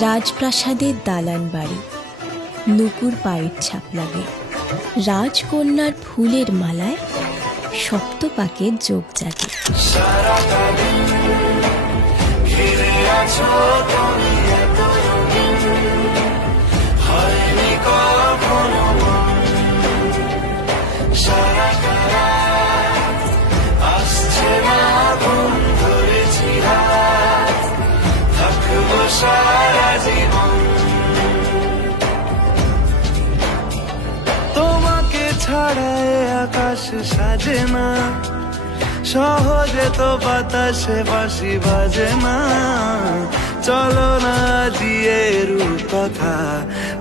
রাজপ্রাসাদের দালান বাড়ি। নুকুর পায়ের ছাপ লাগে। রাজকন্যার ফুলের মালায় সপ্তপাকের যোগ জাগে। তোমাকে ছাড়ায় আকাশ সাজে না। সহজে তো বাতাসে বাসি বাজে না। চলো না দিয়ে রূপ কথা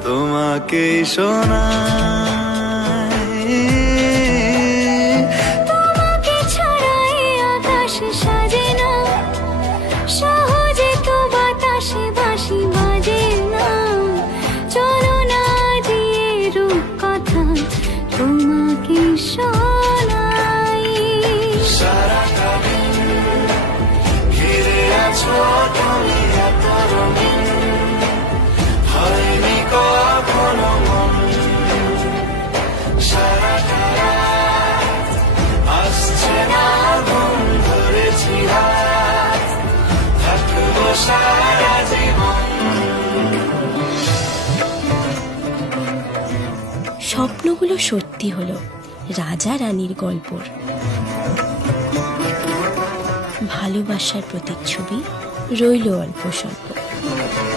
তোমাকে শোনা। স্বপ্নগুলো সত্যি হলো রাজা রানীর গল্পর। ভালোবাসার প্রতিচ্ছবি রইল অল্প স্বল্প।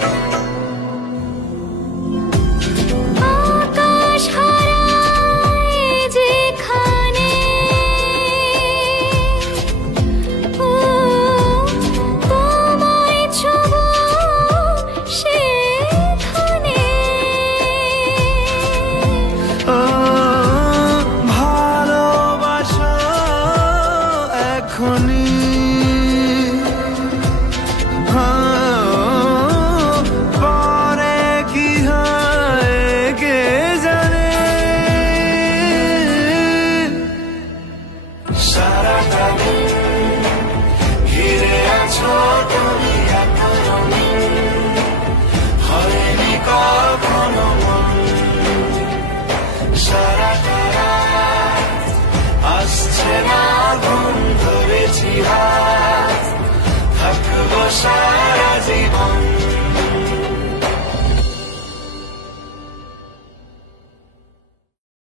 সারাটা দিন ঘিরে আছো তুমি রঙিন হয়নি কখনো সারা